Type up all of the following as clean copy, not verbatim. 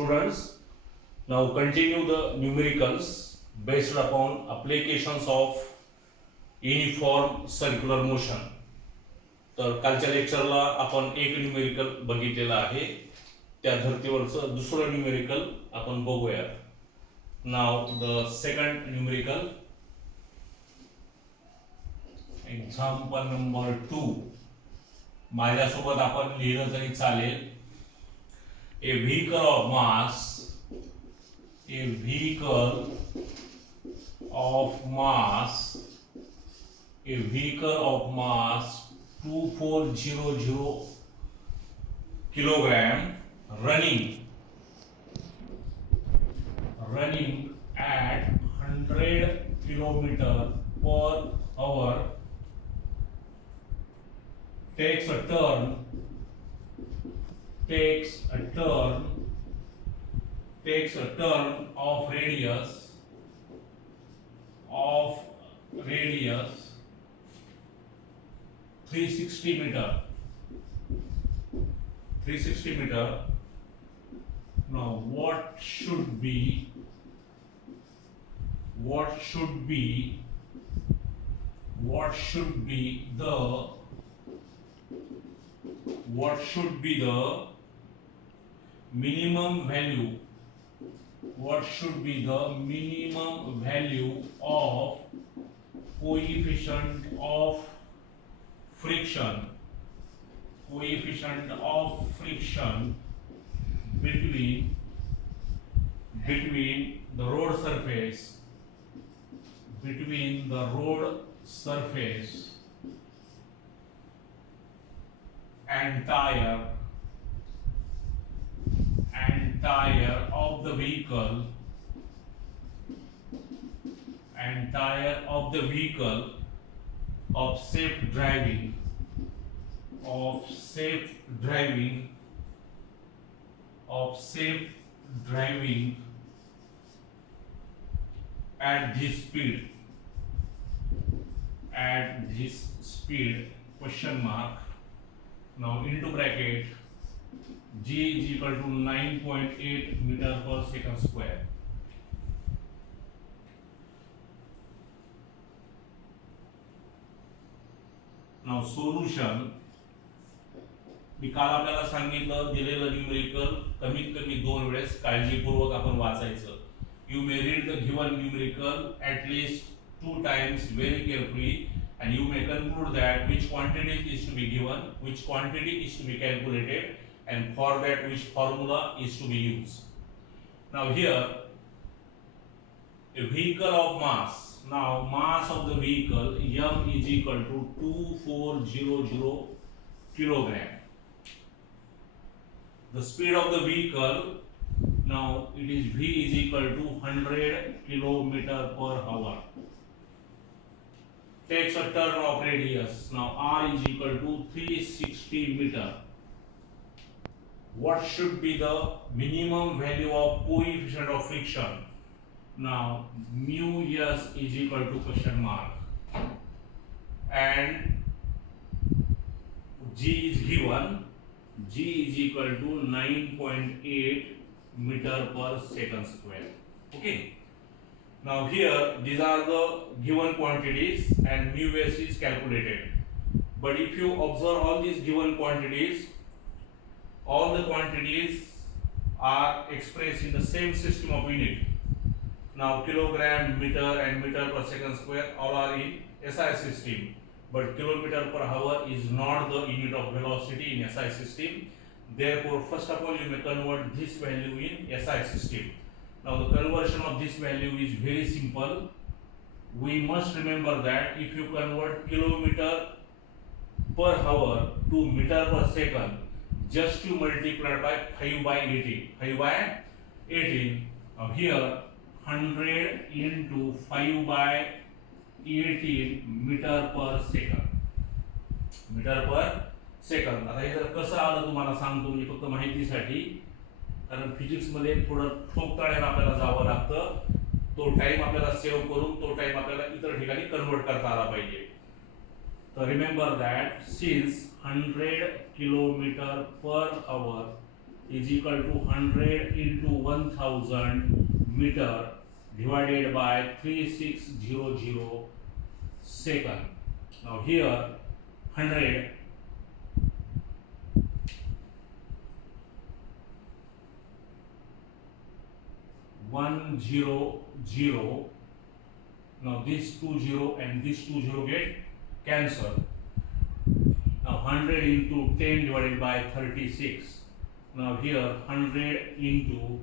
Students, now continue the numericals based upon applications of uniform circular motion. तर कालच्या लेक्चरला आपण एक न्यूमेरिकल बघितलेला आहे. त्या धर्तीवरचं दुसरं न्यूमेरिकल आपण बघूयात. नाव the second numerical, example number 2. माझ्यासोबत आपण लिहिलं तरी चालेल. A vehicle of mass, a vehicle of mass, a vehicle of mass 2400 kilogram running at 100 kilometer per hour takes a turn of radius 360 meter. Now what should be the minimum value of coefficient of friction between the road surface and tire of the vehicle of safe driving at this speed question mark. Now into bracket, g is equal to 9.8 meter per second square. Now solution, मी काल आपल्याला सांगितलं दिलेलं numerical कमीत कमी 2 वेळेस काळजीपूर्वक आपण वाचायचं. You may read the given numerical at least 2 times very carefully and you may conclude that which quantity is to be given, which quantity is to be calculated, and for that which formula is to be used. Now here a vehicle of mass. Now mass of the vehicle m is equal to 2400 kilogram. The speed of the vehicle, now it is v is equal to 100 kilometer per hour. Takes a turn of radius. Now r is equal to 360 meter. What should be the minimum value of coefficient of friction? Now mu s is equal to question mark and g is given. G is equal to 9.8 meter per second square. Okay. Now here these are the given quantities and mu s is calculated. But if you observe all these given quantities, all the quantities are expressed in the same system of unit. Now kilogram, meter and meter per second square all are in SI system. But kilometer per hour is not the unit of velocity in SI system. Therefore, first of all, you may convert this value in SI system. Now, the conversion of this value is very simple. We must remember that if you convert kilometer per hour to meter per second, just you multiply by 5 by 18. Now, here 100 into 5 by 18 meter per second. आता हे जर कसं आलं तुम्हाला सांगतो मी फक्त माहितीसाठी, कारण फिजिक्स मध्ये थोडं ठोकताळ्यानं आपल्याला जावं लागतं. तो टाइम आपल्याला सेव्ह करून तो टाइम आपल्याला इतर ठिकाणी कन्वर्ट करता आला पाहिजे. तर remember that since 100 kilometre per hour is equal to 100 into 1000 meter divided by 3600 second. Now here 100 100. Now this 20 and this 20 get cancelled. Now 100 into 10 divided by 36. Now here 100 into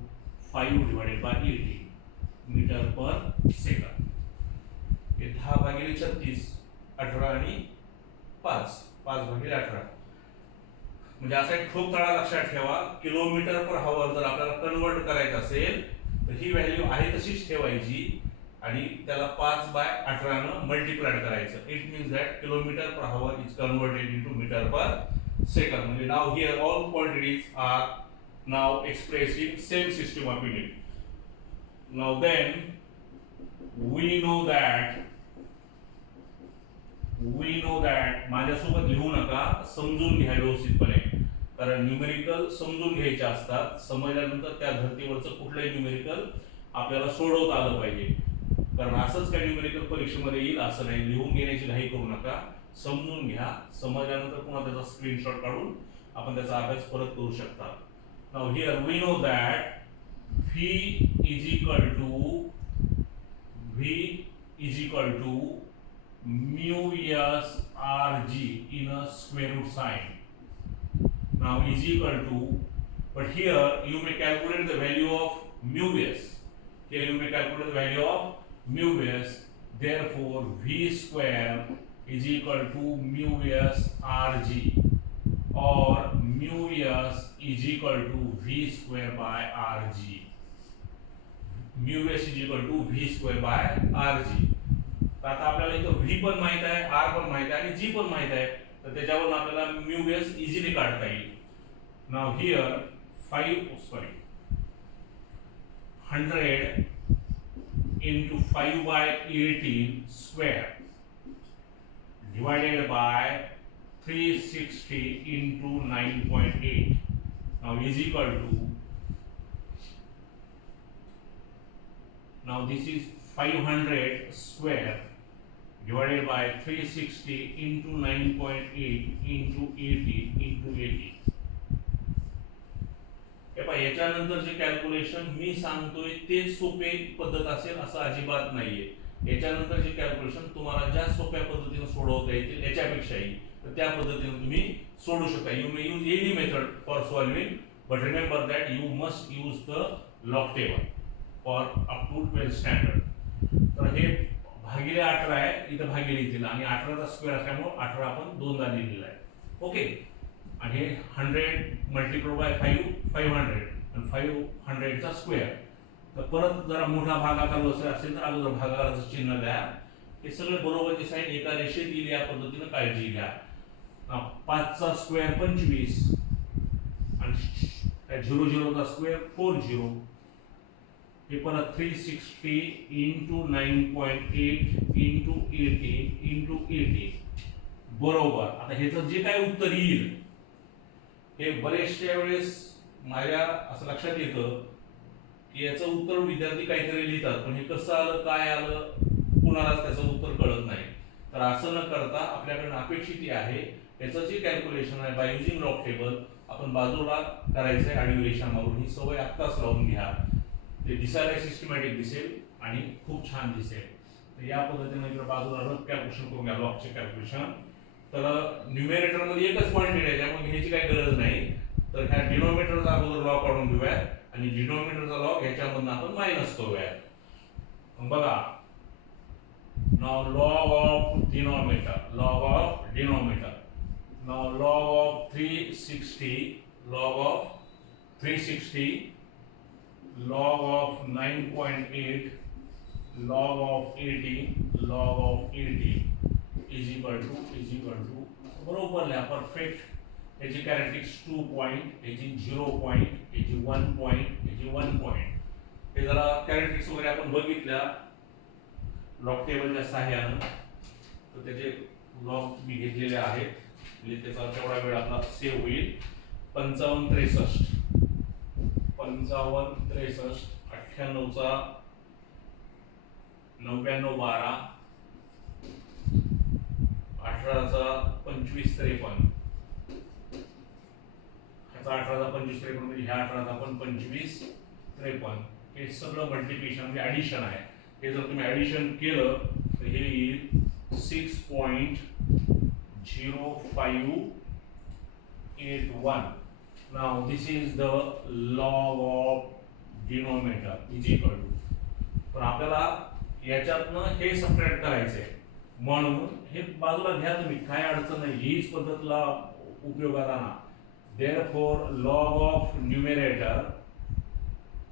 5 divided by 80 metre per second. हे 10 भागिले 36, 18 आणि 5 भागिले 18. म्हणजे असा एक ठोकताळा लक्षात ठेवा. Kilometre per हवर जर आपल्याला कन्वर्ट करायचं असेल तर ही व्हॅल्यू आहे तशीच ठेवायची आणि त्याला 5/18 न मल्टिप्लाइड करायचं. It means that kilometre per hour is converted into metre per second. म्हणजे now here all quantities are now expressed in same system of unit. Now then we know that माझ्यासोबत लिहू नका, समजून घ्या व्यवस्थितपणे, कारण न्यूमेरिकल समजून घ्यायचे असतात. समजल्यानंतर त्या धर्तीवरचं कुठलंही न्यूमेरिकल आपल्याला सोडवता आलं पाहिजे. कारण असंच काही न्यूमेरिकल परीक्षेमध्ये येईल असं नाही. लिहून घेण्याची घाई करू नका, समजून घ्या. समजल्यानंतर पुन्हा त्याचा स्क्रीनशॉट काढून आपण त्याचा अभ्यास परत करू शकता. Now here we know that V is equal to mu s r g in a square root sign. Now is equal to, but here you may calculate the value of mu s. Here you may calculate the value of mu s. Therefore V square is equal to mu s r g, or mu s is equal to V square by r g. Mu s is equal to V square by r g. तर आता आपल्याला इथं V पण माहित आहे, R पण माहित आहे आणि G पण माहित आहे. तर त्याच्यावरून आपल्याला mu s इझिली काढता येईल. Now here 100 into 5/18 square divided by 360 into 9.8. Now is equal to, now this is 500 square divided by 360 into 9.8 into 80 into 80. याच्यानंतर जे कॅल्क्युलेशन मी सांगतोय ते सोपे पद्धत असेल असं अजिबात नाहीये. याच्यानंतर जे कॅल्क्युलेशन तुम्हाला ज्या सोप्या पद्धतीने सोडवता येतील याच्यापेक्षाही, तर त्या पद्धतीने तुम्ही सोडू शकता. You may use any method for solving, but remember that you must use the log table for up to 12 standard. तर हे भागिले 18 आहे, इथं भागिले येतील आणि 18चा स्क्वेअर असल्यामुळे 18 आपण दोनदा लिहिलेला आहे. ओके. आणि हे 100 मल्टिप्लाइड बाय 500 आणि 500चा स्क्वेअर. तर परत जरा मोठा भागाकार असेल तर अगोदर भागाकाराचं चिन्ह द्या. हे सगळे बरोबर दिसायला एका रेषेत येईल या पद्धतीने काळजी घ्या. 5चा स्क्वेअर 25 आणि 00चा स्क्वेअर 40. हे परत 360 into 9.8 into 18 into 80 बरोबर. आता ह्याचं जे काय उत्तर येईल हे बरेचशा वेळेस माझ्या असं लक्षात येतं की याचं उत्तर विद्यार्थी काहीतरी लिहितात, पण हे कसं आलं काय आलं कुणालाच त्याचं उत्तर कळत नाही. तर असं न करता आपल्याकडे अपेक्षित आहे याचं जे कॅल्क्युलेशन आहे बाय युजिंग लॉग टेबल आपण बाजूला करायचंय आडवी रेषा मारून. ही सवय आत्ताच लावून घ्या. ते दिसायला सिस्टमॅटिक दिसेल आणि खूप छान दिसेल. तर या पद्धतीने जर बाजूला रफ कॅल्क्युलेशन करून घ्या लॉगचे कॅल्क्युलेशन. तर न्यूमेरेटर मध्ये एकच क्वांटिटी आहे त्यामुळे घ्यायची काही गरज नाही. तर ह्या डिनोमिनेटरचा अगोदर लॉग काढून घेऊया आणि डिनोमिनेटरचा लॉग ह्याच्यामधून आपण मायनस करूया. बघा, now log of denominator, log of denominator. Now log of 360, log of 360, log of 9.8, log of 80, log of 80 is equal to बरोबर लिहा परफेक्ट. याची कॅरेक्टरिस्टिक्स 2 पॉइंट, याची 0 पॉइंट, याची 1 पॉइंट, याची 1 पॉइंट. हे जरा कॅरेक्टरिस्टिक्स वगैरे आपण बघितल्या लॉग टेबलच्या सहाय्यानं. तर त्याचे लॉग मी घेतलेले आहेत म्हणजे त्याचा तेवढा वेळ आपला सेव्ह होईल. 55 63 55 63 98चा 99 12 18चा 25 53 ह्याचा 18चा 25 53 म्हणजे ह्या 18चा पण 25 53 हे सगळं मल्टिप्लिकेशन म्हणजे ऍडिशन आहे. हे जर तुम्ही ऍडिशन केलं तर हे येईल 6.0581. Now this is the log of denominator is equal to. पण आपल्याला याच्यातनं हे सबट्रॅक्ट करायचंय म्हणून हे बाजूला घ्या तुम्ही, काय अडचण नाही, हीच पद्धतला उपयोगात आणा. Therefore log of numerator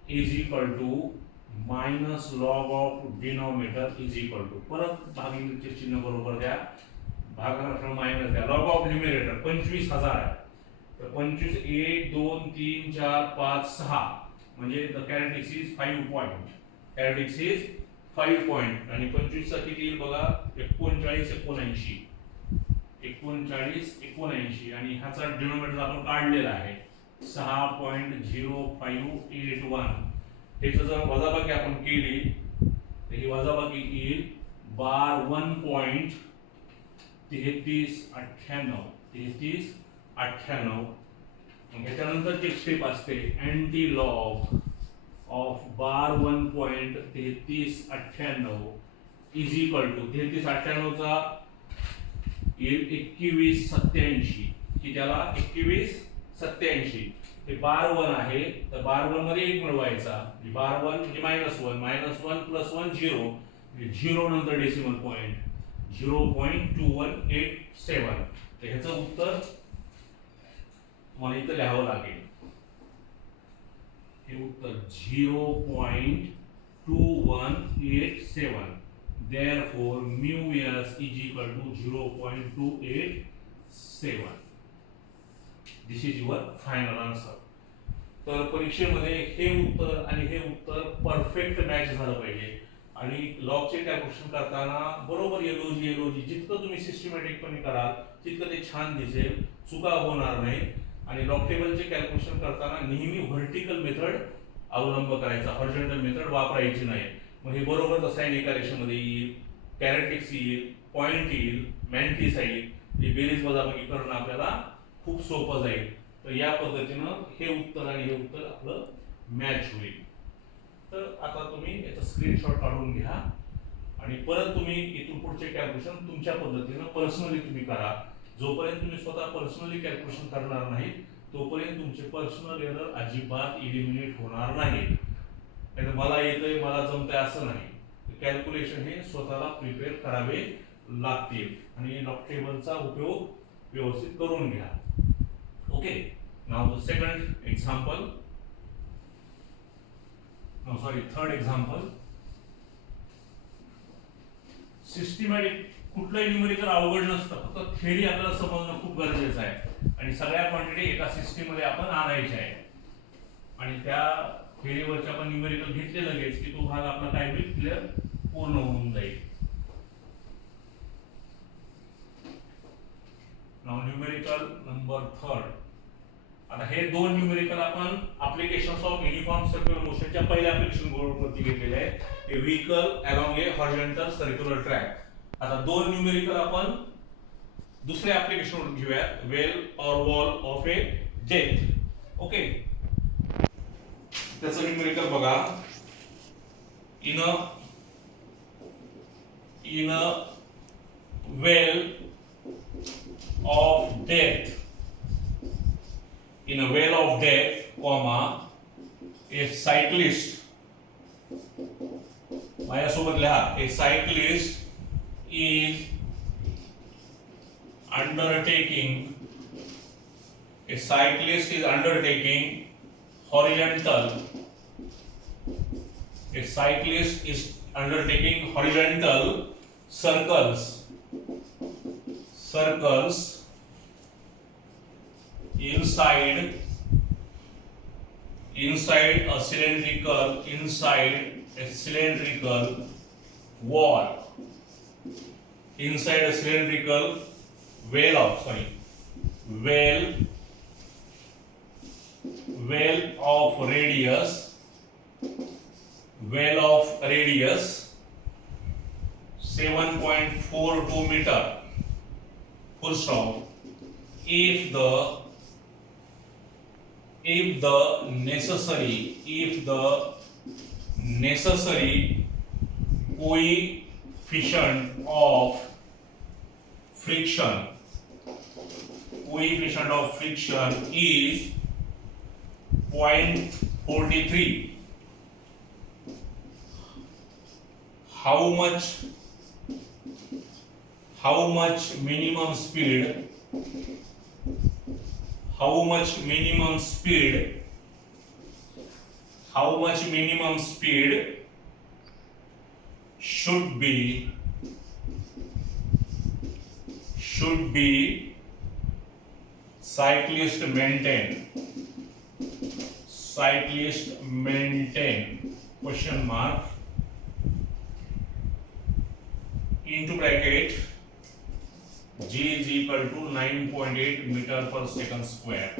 is equal to minus log of denominator is equal to. परत भागिलेचे चिन्ह बरोबर द्या, भागाकार मायनस द्या. log of numerator 25,000 आहे तर 25 1 2 3 4 5 6 म्हणजे the characteristic is 5 point. characteristic is 5 point आणि 25 चा किती येईल बघा 39 79 39 79 आणि ह्याचा डिनोमिनेटर आपण काढलेला आहे 6.0581. त्याचं जर वजाबाकी आपण केली तर ही वजाबाकी येईल 32.3398. ह्याच्यानंतरची स्टेप असते anti log of 1.3398 is equal to 3398चा येईल 2187 की त्याला 2187. हे बार 1 आहे तर बार 1 मध्ये 1 मिळवायचा, बार 1 म्हणजे -1 -1 + 1 0 0 नंतर डेसिमल पॉइंट 0.2187. तर ह्याचं उत्तर मला इथं लिहावं लागेल. हे उत्तर 0.2187. Therefore mu s is equal to 0.287. This is your final answer. तर परीक्षेमध्ये हे उत्तर आणि हे उत्तर परफेक्ट मॅच झालं पाहिजे आणि लॉगचे कॅल्क्युलेशन करताना बरोबर एलओजी जितकं तुम्ही सिस्टमॅटिकपणे कराल तितकं ते छान दिसेल, चुका होणार नाही. आणि लॉग टेबलचे कॅल्क्युलेशन करताना नेहमी व्हर्टिकल मेथड अवलंब करायचा, हॉरिझॉन्टल मेथड वापरायची नाही. मग हे बरोबर कसं आहे एका रेषेमध्ये येईल, कॅरेक्टरिस्टिक्स येईल, पॉइंट येईल, मॅन्टिस येईल. ही बेरीज वजाबाकी करणं आपल्याला खूप सोपं जाईल. तर या पद्धतीनं हे उत्तर आणि हे उत्तर आपलं मॅच होईल. तर आता तुम्ही याचा स्क्रीनशॉट काढून घ्या आणि परत तुम्ही इथून पुढचे कॅल्क्युलेशन तुमच्या पद्धतीनं पर्सनली तुम्ही करा. जोपर्यंत तुम्ही स्वतः पर्सनली कॅल्क्युलेशन करणार नाही तोपर्यंत तुमचे पर्सनल एरर अजिबात इलिमिनेट होणार नाही. नाही मला येतंय मला जमतंय असं नाही. कॅल्क्युलेशन हे स्वतःला प्रिपेअर करावे लागतील आणि लॉग टेबलचा उपयोग व्यवस्थित करून घ्या. Okay, now the second example, third example. Systematic कुठलंही न्यूमेरिकल अवघड नसतं, फक्त थेरी आपल्याला समजणं खूप गरजेचं आहे आणि सगळ्या क्वांटिटी एका सिस्टीम मध्ये आपण आणायच्या आहे आणि त्या थेरीवरचे आपण न्यूमेरिकल घेतले लगेच की तो भाग आपला काय होईल क्लिअर पूर्ण होऊन जाईल. Now numerical number third. आता हे दोन न्यूमेरिकल आपण ऍप्लिकेशन्स ऑफ युनिफॉर्म सर्क्युलर मोशनच्या पहिल्या ऍप्लिकेशन बोर्डवरती घेतलेले आहे. ए व्हेइकल अलोंग ए हॉरिझॉन्टल सर्क्युलर ट्रॅक. आता दोन न्यूमेरिकल आपण दुसऱ्या ऍप्लिकेशन वर घेऊया, वेल और wall of A death. Okay, त्याचं न्यूमेरिकल बघा. In a well of death, in a well of death, comma, a cyclist, माझ्यासोबत लिहा, a cyclist is undertaking horizontal, a cyclist is undertaking horizontal circles inside a cylindrical wall, inside a cylindrical well well of radius 7.42 meter, full stop, if the necessary coefficient of friction is 0.43, how much minimum speed should be cyclist maintain, question mark, into bracket, g is equal to 9.8 meter per second square.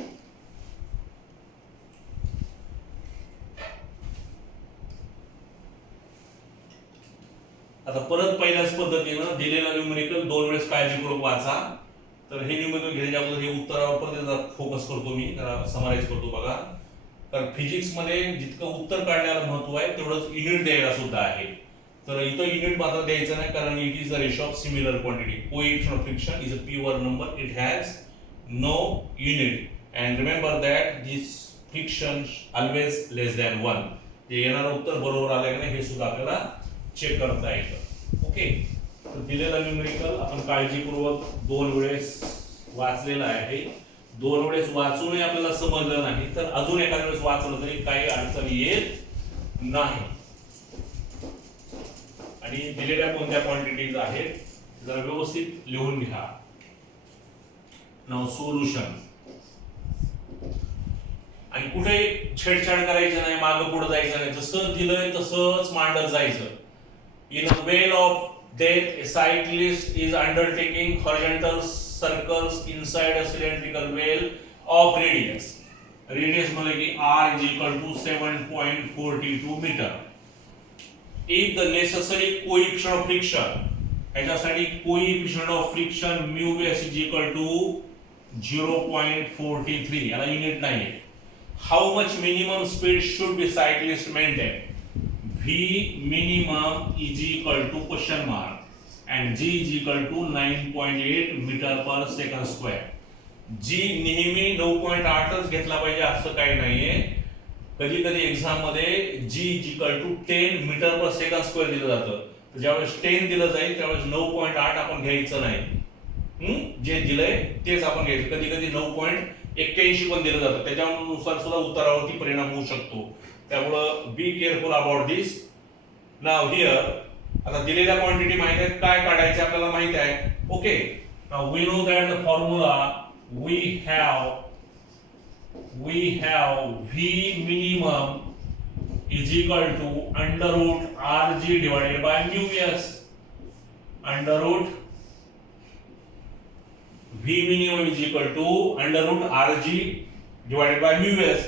आता परत पहिल्याच पद्धतीनं दिलेला numerical दोन वेळेस काळजीपूर्वक वाचा. तर हे न्यूमेरिकल घेण्याच्या अगोदर हे उत्तरावर परत फोकस करतो मी, समराइज करतो बघा. तर फिजिक्स मध्ये जितकं उत्तर काढण्याला महत्व आहे तेवढंच युनिट द्यायला सुद्धा आहे. तर इथं युनिट मात्र द्यायचं नाही, कारण it is the ratio of similar quantity. Coefficient of friction is a pure number, it has no unit, and remember that this friction always less than 1. जे येणारं उत्तर बरोबर आलं की नाही हे सुद्धा आपल्याला चेक करता येतं. ओके, तर दिलेला न्यूमेरिकल आपण काळजीपूर्वक दोन वेळेस वाचलेला आहे. दोन वेळेस वाचूनही आपल्याला समजलं नाही तर अजून एखाद्या वेळेस वाचलं तरी काही अडचण येत नाही. आणि दिलेल्या कोणत्या क्वांटिटीज आहेत जरा व्यवस्थित लिहून घ्या. Now solution. आणि कुठे छेडछाड करायची नाही, मागं पुढे जायचं नाही, जसं दिलंय तसंच मांडत जायचं. In a well of death, a cyclist is undertaking horizontal circles inside a cylindrical well of radius. Radius म्हणजे की r is equal to 7.42 meter. If the necessary coefficient of friction, याच्यासाठी coefficient of friction mu s is equal to 0.43, याला unit नाही. How much minimum speed should be cyclist maintain? V minimum is equal to question mark and G is equal to 9.8 meter per second square. G नेहमी 9.8च घेतला पाहिजे असं काही नाहीये. कधी कधी एक्झाम मध्ये G is equal to 10 metre per second square दिलं जातं. तर ज्यावेळेस 10 दिलं जाईल त्यावेळेस 9.8 आपण घ्यायचं नाही. जे दिलंय तेच आपण घ्यायचं. कधी कधी 9.81 पण दिलं जातं, त्याच्यानुसार सुद्धा उत्तरावरती परिणाम होऊ शकतो. त्यामुळं be careful about this. Now here आता दिलेल्या क्वांटिटी माहिती आहेत, काय काढायचे आपल्याला माहिती आहे. Okay, now we know that the formula we have V minimum is equal to under root Rg divided by mu s. Under root V minimum is equal to under root Rg divided by mu s.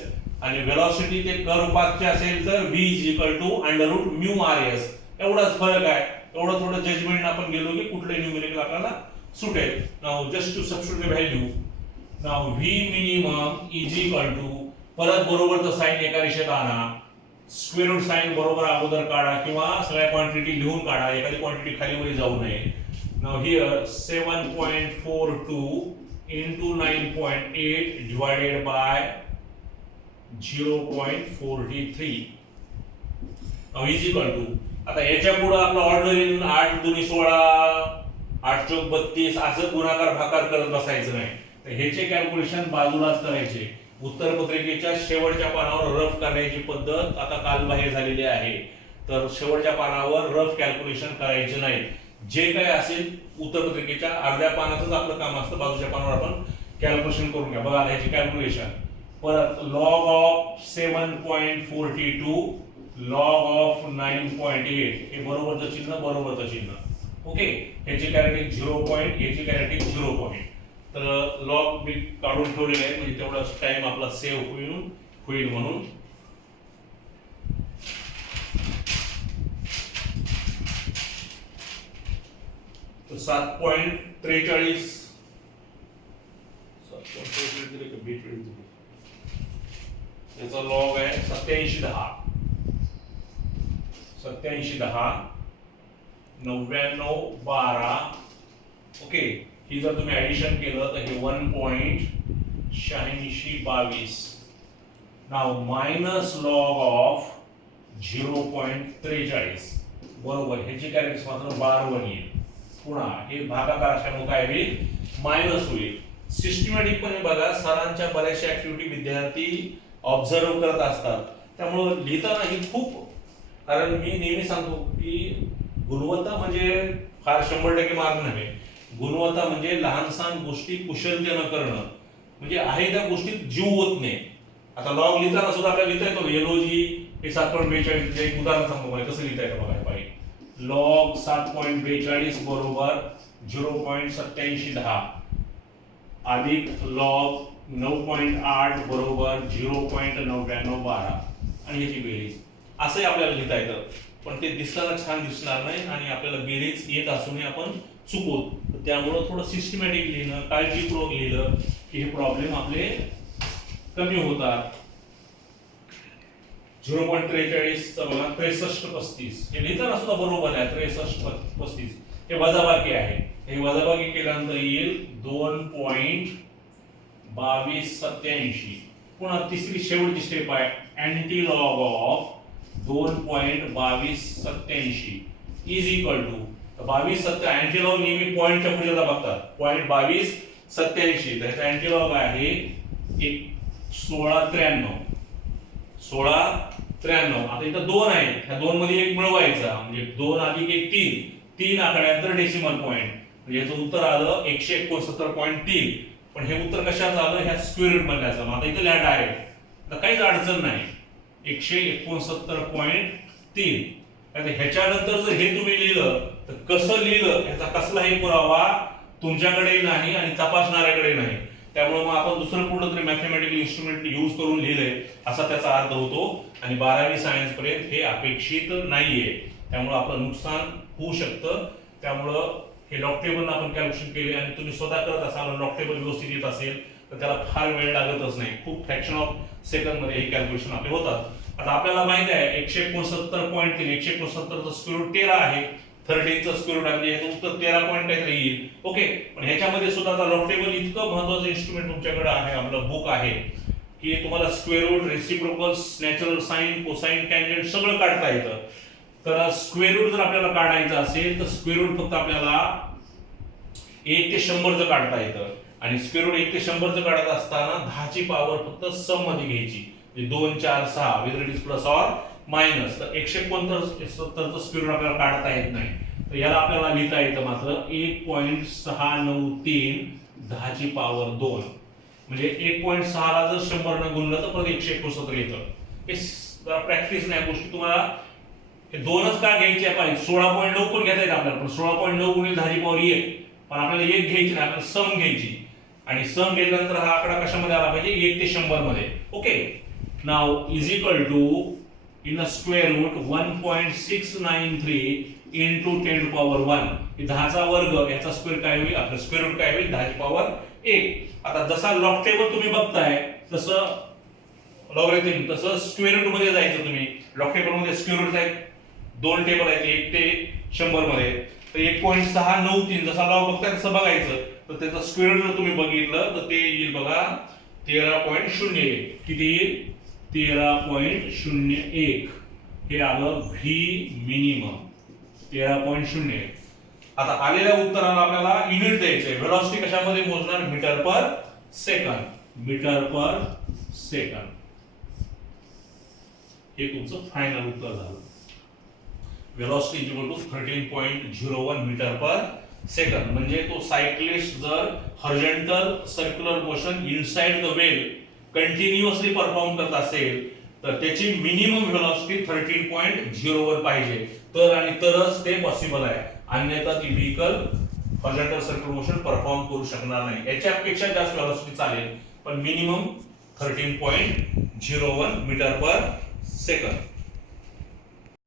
आणि velocity ते curve पाथचे असेल तर v is equal to under root mu rs. एवढाच फरक आहे. एवढं थोडं judgement आपण गेलो की कुठले न्यूमेरिकल आपल्याला सुटेल. Now just to substitute the value. Now v minimum is equal to, परत बरोबरचं साइन एका रेषेत आणा, स्क्वेअर रूट साइन बरोबर अगोदर काढा किंवा सगळ्या क्वांटिटी लिहून काढा, एखादी क्वांटिटी खाली वर जाऊ नये. Now here 7.42 into 9.8 divided by 0.43. now is equal to, आता याच्या पुढे आपला ऑर्डर येईल 8 दुनी 16, 8 चौक 32 असं गुणाकार भागाकार करत बसायचं नाही. तर ह्याचे कॅल्क्युलेशन बाजूलाच करायचे. उत्तर पत्रिकेच्या शेवटच्या पानावर रफ करण्याची पद्धत आता कालबाह्य झालेली आहे. तर शेवटच्या पानावर रफ कॅल्क्युलेशन करायचे नाही. जे काही असेल उत्तर पत्रिकेच्या अर्ध्या पानातच आपलं काम असतं, बाजूच्या पानावर आपण कॅल्क्युलेशन करून घ्या. बघा ह्याची कॅल्क्युलेशन परत log of 7.42 log of 9.8 हे बरोबरचं चिन्ह. ओके, ह्याची कॅरेक्टरिस्टिक 0 पॉइंट, ह्याची कॅरेक्टरिस्टिक 0 पॉइंट. तर लॉग मी काढून ठेवलेले आहेत म्हणजे तेवढा टाइम आपला सेव्ह होईल म्हणून. तर 7.43 त्याचा लॉग आहे 8710 9912. ओके, ही जर तुम्ही ऍडिशन केलं तर हे 1.8622. नाव मायनस लॉग ऑफ 0.43 बरोबर. ह्याची कॅरेक्टर्स मात्र 12 येईल. पुन्हा हे भागाकार असल्यामुळे काय होईल, मायनस होईल. सिस्टमॅटिकपणे बघा, सरांच्या बऱ्याचशा ऍक्टिव्हिटी विद्यार्थी ऑब्झर्व करत असतात, त्यामुळे लिहिताना ही खूप, कारण मी नेहमी सांगतो की गुणवत्ता म्हणजे फार 100% मार्क नव्हे. गुणवत्ता म्हणजे लहान सहान गोष्टी कुशलतेनं करणं, म्हणजे आहे त्या गोष्टीत जीव होत नाही. आता लॉग लिहिताना सुद्धा आपल्याला लिहिता येतो एलओजी हे 7.42. एक उदाहरण सांगतो मला कसं लिहिता येतं बघा. पाहिजे लॉग 7.42 बरोबर 0.8710 अधिक लॉग 9.8 बरोबर 0.9912 आणि याची बेरीज. असंही आपल्याला लिहिता येतं, पण ते दिसताना छान दिसणार नाही आणि आपल्याला बेरीज येत असूनही आपण चुकवतो. त्यामुळं थोडं सिस्टमॅटिक लिहिणं, काळजीपूर्वक लिहिलं की हे प्रॉब्लेम आपले कमी होतात. 0.43 बघा 6335 हे लिहिताना सुद्धा बरोबर आहे. 6335 हे वजाबाकी आहे. हे वजाबाकी केल्यानंतर येईल 2.2287. पुन्हा तिसरी शेवटची स्टेप आहे anti log of 2.2287 is equal to 2270. Anti log नेहमी पॉईंटच्या पुढे बघतात. 0.2287 त्याचा अँटी लॉग आहे 1693. आता इथं 2 आहे, ह्या 2 मध्ये 1 मिळवायचा म्हणजे 2 अधिक 1 3. 3 आकड्यानंतर डेसिमल पॉईंट म्हणजे याचं उत्तर आलं 169.3. पण हे उत्तर कशाचं आलं, ह्या स्क्वेअर रूट मधल्याचं. आता इथं लिहा डायरेक्ट, तर काहीच अडचण नाही. 169.3. आता ह्याच्यानंतर जर हे तुम्ही लिहिलं तर कसं लिहिलं ह्याचा कसलाही पुरावा तुमच्याकडे नाही आणि तपासणाऱ्याकडे नाही. त्यामुळे मग आपण दुसरं कुठलं तरी मॅथमॅटिकल इन्स्ट्रुमेंट यूज करून लिहिलंय असा त्याचा अर्थ होतो आणि 12वी सायन्स पर्यंत हे अपेक्षित नाहीये. त्यामुळे आपलं नुकसान होऊ शकतं. त्यामुळं हे लॉग टेबल आपण कॅल्क्युलेशन केले आणि तुम्ही स्वतः करत असाल, लॉग टेबल व्यवस्थित येत असेल तर त्याला फार वेळ लागतच नाही. खूप फ्रॅक्शन ऑफ सेकंड मध्ये हे कॅल्क्युलेशन आपले होतात. आता आपल्याला माहित आहे 169.3 169चं स्क्वेअर रूट 13 आहे. 13चं स्क्वेअर रूट आहे म्हणजे याचं उत्तर 13 पॉईंट काहीतरी येईल. ओके, पण ह्याच्यामध्ये सुद्धा आता लॉग टेबल इतकं महत्त्वाचं इन्स्ट्रुमेंट तुमच्याकडे आहे, आपलं बुक आहे की तुम्हाला square root, reciprocals, natural sine, cosine, tangent सगळं काढता येतं. तर स्क्वेअर रूट जर आपल्याला काढायचं असेल तर स्क्वेअर रूट फक्त आपल्याला 1 ते 100चं काढता येतं आणि स्क्वेअर रूट 1 ते 100चं काढत असताना 10ची पॉवर फक्त सम मध्ये घ्यायची. 2 4 6 whether it is plus or minus. तर 169चं स्क्वेअर रूट आपल्याला काढता येत नाही. तर याला आपल्याला लिहिता येतं मात्र 1.693 10ची पॉवर 2 म्हणजे 1.6 ला जर 100 ने गुणलं तर परत 169 येतं. हे जरा प्रॅक्टिस नाही गोष्टी तुम्हाला हे 2च का घ्यायचे पाहिजे. 16.9 पण घेता येतं आपल्याला, पण 16.9 गुणिले 10ची पॉवर 1. पण आपल्याला 1 घ्यायची नाही, आपल्याला सम घ्यायची आणि सम घेतल्यानंतर हा आकडा कशामध्ये आला पाहिजे 1 ते 100 मध्ये. Okay, now is equal to in square root 1.693 into 10 to power 1. 10चा वर्ग याचा स्क्वेअर काय होईल, आपलं स्क्वेअर रूट काय होईल 10ची पॉवर 1. आता जसा लॉग टेबल तुम्ही बघताय तसं लॉगरिथम तसं स्क्वेअर रूट मध्ये जायचं. तुम्ही लॉग टेबल मध्ये स्क्वेअर रूट आहेत 2 टेबल आहेत 1 ते 100 मध्ये. तर 1.693 जसा लॉग बघताय तसं बघायचं. तर त्याचा स्क्वेअर रूट जर तुम्ही बघितलं तर ते येईल बघा 13.01. किती येईल 13.01. हे आलं व्ही मिनिमम 13.01. आता आलेल्या उत्तराला आपल्याला युनिट द्यायचंय. व्हेलॉसिटी कशामध्ये मोजणार, metre per second. Metre per second हे तुमचं फायनल उत्तर झालं. Velocity equal to 13.01 metre per second. म्हणजे तो सायक्लिस्ट जर horizontal circular motion inside the well continuously perform करत असेल तर त्याची मिनिमम व्हेलॉसिटी 13.01 पाहिजे. तर आणि तरच ते पॉसिबल आहे, अन्यथा ती vehicle horizontal circular motion perform करू शकणार नाही. याच्यापेक्षा जास्त व्हेलॉसिटी चालेल, पण मिनिमम 13.01 मीटर पर सेकंद.